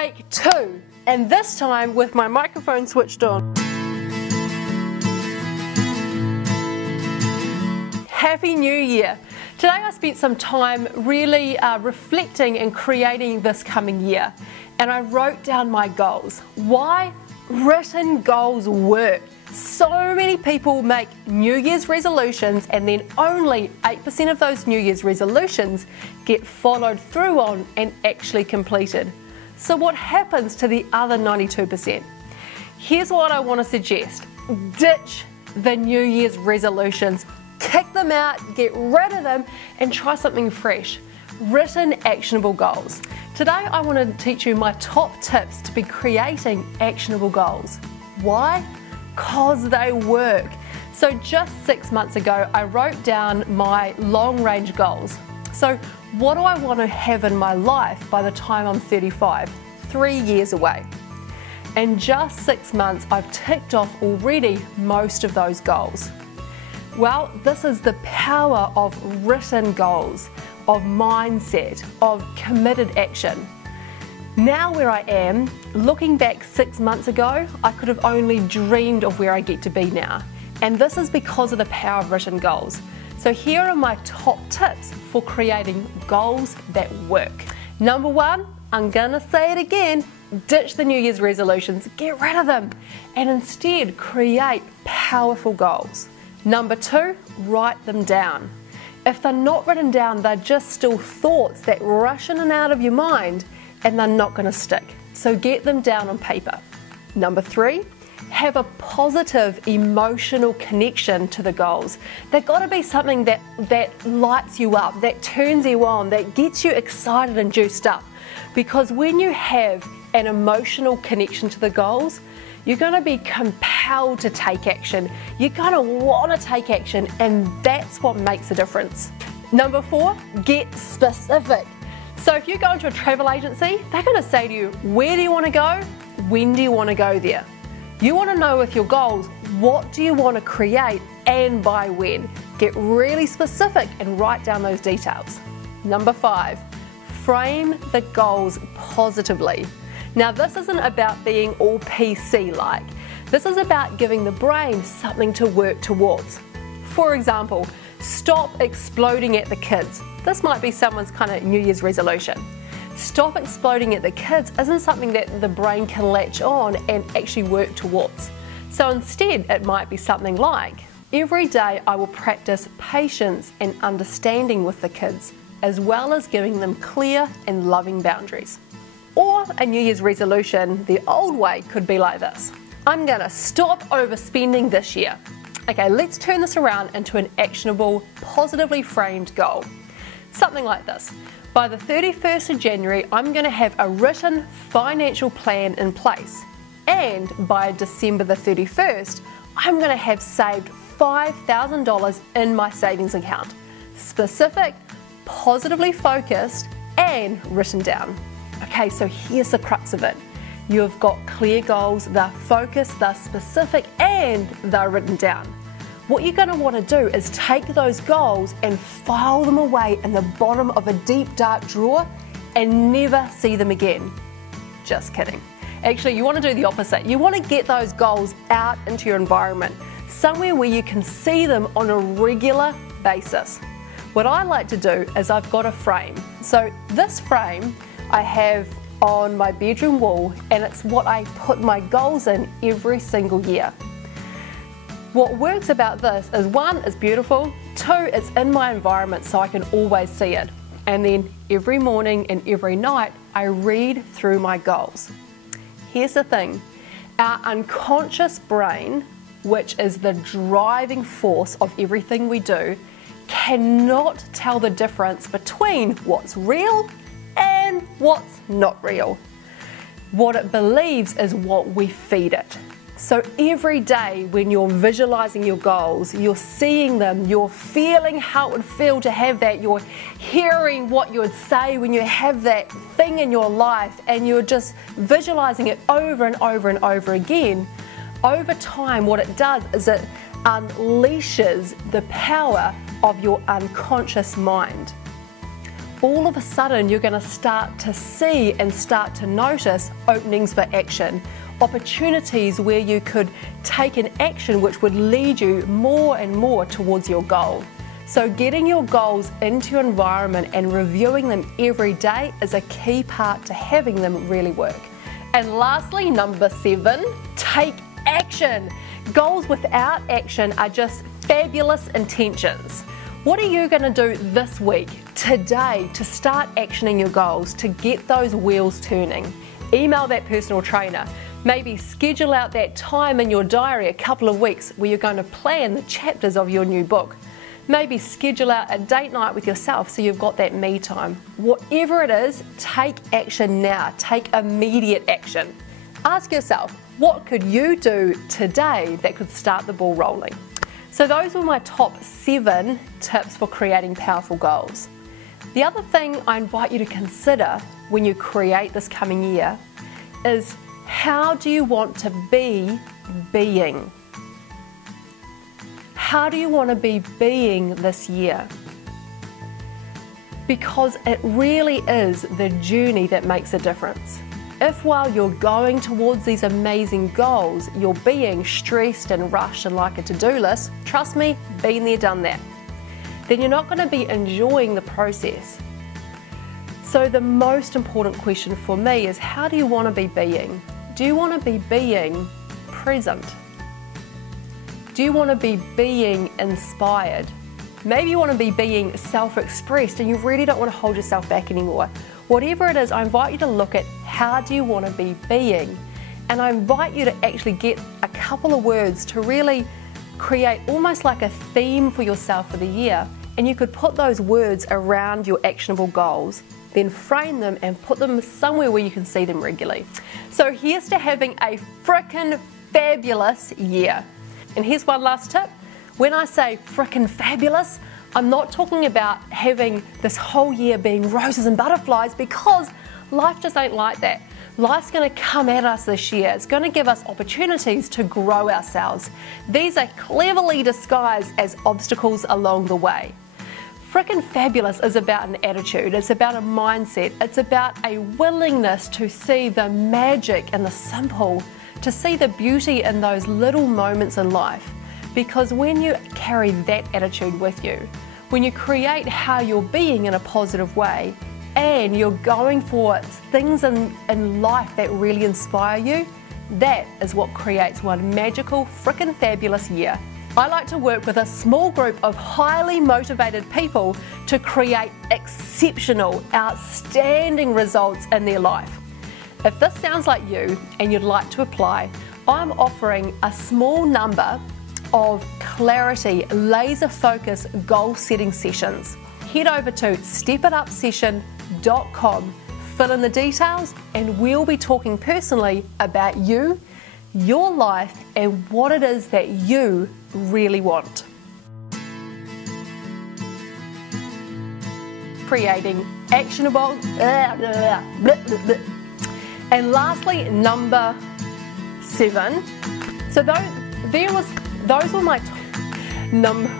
Take two, and this time with my microphone switched on. Happy New Year! Today I spent some time really reflecting and creating this coming year, and I wrote down my goals. Why? Written goals work. So many people make New Year's resolutions and then only 8% of those New Year's resolutions get followed through on and actually completed. So what happens to the other 92%? Here's what I want to suggest. Ditch the New Year's resolutions. Kick them out, get rid of them, and try something fresh. Written actionable goals. Today I want to teach you my top tips to be creating actionable goals. Why? Because they work. So just 6 months ago I wrote down my long range goals. So what do I want to have in my life by the time I'm 35? 3 years away. In just 6 months I've ticked off already most of those goals. Well, this is the power of written goals, of mindset, of committed action. Now where I am, looking back 6 months ago, I could have only dreamed of where I get to be now. And this is because of the power of written goals. So here are my top tips for creating goals that work. Number one, I'm gonna say it again, ditch the New Year's resolutions, get rid of them, and instead create powerful goals. Number two, write them down. If they're not written down, they're just still thoughts that rush in and out of your mind, and they're not going to stick. So get them down on paper. Number three, have a positive emotional connection to the goals. They've got to be something that lights you up, that turns you on, that gets you excited and juiced up. Because when you have an emotional connection to the goals, you're going to be compelled to take action. You're going to want to take action, and that's what makes a difference. Number four, get specific. So if you go into a travel agency, they're going to say to you, where do you want to go? When do you want to go there? You want to know with your goals, what do you want to create and by when? Get really specific and write down those details. Number five, frame the goals positively. Now this isn't about being all PC-like. This is about giving the brain something to work towards. For example, stop exploding at the kids. This might be someone's kind of New Year's resolution. Stop exploding at the kids isn't something that the brain can latch on and actually work towards. So instead it might be something like, every day I will practice patience and understanding with the kids, as well as giving them clear and loving boundaries. Or a New Year's resolution, the old way, could be like this. I'm gonna stop overspending this year. Okay, let's turn this around into an actionable, positively framed goal. Something like this. By the 31st of January, I'm gonna have a written financial plan in place. And by December the 31st, I'm gonna have saved $5,000 in my savings account. Specific, positively focused, and written down. Okay, so here's the crux of it. You've got clear goals, they're focused, they're specific, and they're written down. What you're going to want to do is take those goals and file them away in the bottom of a deep dark drawer and never see them again. Just kidding. Actually, you want to do the opposite. You want to get those goals out into your environment, somewhere where you can see them on a regular basis. What I like to do is I've got a frame. So this frame I have on my bedroom wall, and it's what I put my goals in every single year. What works about this is, one, it's beautiful, two, it's in my environment so I can always see it. And then every morning and every night I read through my goals. Here's the thing, our unconscious brain, which is the driving force of everything we do, cannot tell the difference between what's real and what's not real. What it believes is what we feed it. So every day when you're visualizing your goals, you're seeing them, you're feeling how it would feel to have that, you're hearing what you would say when you have that thing in your life, and you're just visualizing it over and over and over again. Over time, what it does is it unleashes the power of your unconscious mind. all of a sudden you're going to start to see and start to notice openings for action, opportunities where you could take an action which would lead you more and more towards your goal. So getting your goals into your environment and reviewing them every day is a key part to having them really work. And lastly, number 7, take action. Goals without action are just fabulous intentions. What are you going to do this week, today, to start actioning your goals, to get those wheels turning? Email that personal trainer. Maybe schedule out that time in your diary a couple of weeks where you're going to plan the chapters of your new book. Maybe schedule out a date night with yourself so you've got that me time. Whatever it is, take action now. Take immediate action. Ask yourself, what could you do today that could start the ball rolling? So those were my top 7 tips for creating powerful goals. The other thing I invite you to consider when you create this coming year is, how do you want to be being? How do you want to be being this year? Because it really is the journey that makes a difference. If while you're going towards these amazing goals, you're being stressed and rushed and like a to-do list, trust me, been there, done that, then you're not going to be enjoying the process. So the most important question for me is, how do you want to be being? Do you want to be being present? Do you want to be being inspired? Maybe you want to be being self-expressed and you really don't want to hold yourself back anymore. Whatever it is, I invite you to look at, how do you want to be being? And I invite you to actually get a couple of words to really create almost like a theme for yourself for the year. And you could put those words around your actionable goals, then frame them and put them somewhere where you can see them regularly. So here's to having a frickin' fabulous year. And here's one last tip. When I say frickin' fabulous, I'm not talking about having this whole year being roses and butterflies, because life just ain't like that. Life's going to come at us this year. It's going to give us opportunities to grow ourselves. These are cleverly disguised as obstacles along the way. Frickin' fabulous is about an attitude, it's about a mindset, it's about a willingness to see the magic and the simple, to see the beauty in those little moments in life. Because when you carry that attitude with you, when you create how you're being in a positive way, and you're going for things in life that really inspire you, that is what creates one magical, frickin' fabulous year. I like to work with a small group of highly motivated people to create exceptional, outstanding results in their life. If this sounds like you and you'd like to apply, I'm offering a small number of clarity, laser focus goal setting sessions. Head over to stepitupsession.com, fill in the details, and we'll be talking personally about you, your life, and what it is that you really want. Creating actionable, and lastly, number 7. So those were my number.